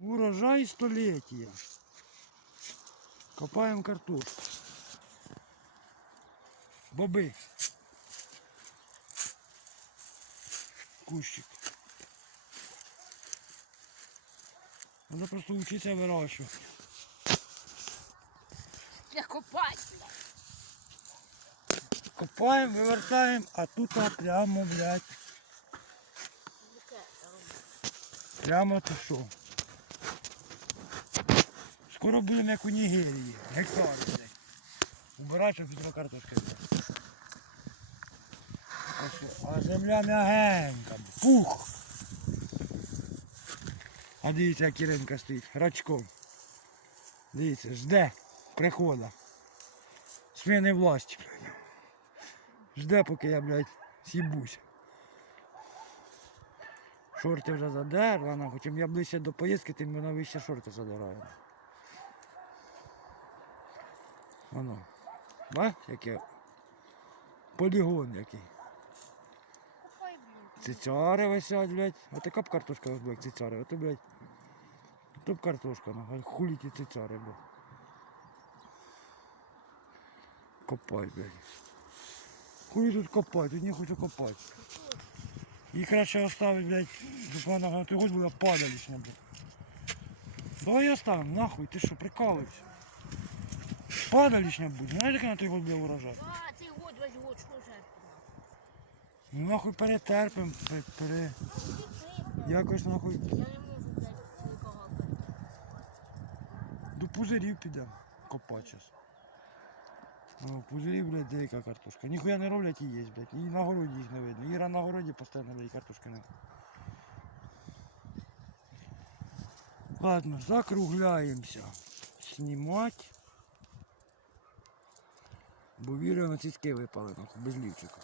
Урожай століття. Копаємо картошку. Боби. Кущик. Надо просто учиться вирощувати. Я копать, блядь. Копаємо, вивертаємо, а тут прямо, блядь, прямо то що. Скоро будемо як у Нігерії. Гектар, блядь. Убирати, щоб картошки блядь. А земля м'ягенька, пух. А дивіться, як Іринка стоїть, рачком. Дивіться, жде прихода. Сміни власті. Жде, поки я, блядь, с'їбусь. Шорти вже задерла, нахуй. Чим я ближче до поїздки, тим вона вище шорти задирає. Воно. Ба, яке? Полігон який. Цицари висять, блядь. А така б картошка блядь, цицари. А то, блядь. То б картошка, нахуй. Хулі ті цицари, блядь. Копай, блядь. Хули тут копать, тут не хочу копати. І краще оставить, блядь, на той год була падалічна, блядь. Давай я оставим, нахуй, ти що, прикалуєшся? Падалічня буде, знаєш, яка на той год буде урожай? А, цей год, весь год, що вже? Ну нахуй перетерпим, пере, пере... якось нахуй Я не можу, блядь, нікого. до пузирів підемо копати. О, пузирів, блядь, деяка картошка. Ніхуя не роблять і є, блядь. І на городі їх не видно. Іра на городі постійно, блядь, картошки не. Ладно, закругляємося. Знімать. Бо віра на цицьки випали, нахуй, без лівчика.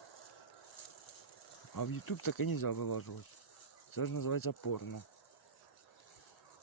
А в Ютуб таке нельзя вилажувати. Це ж називається порно.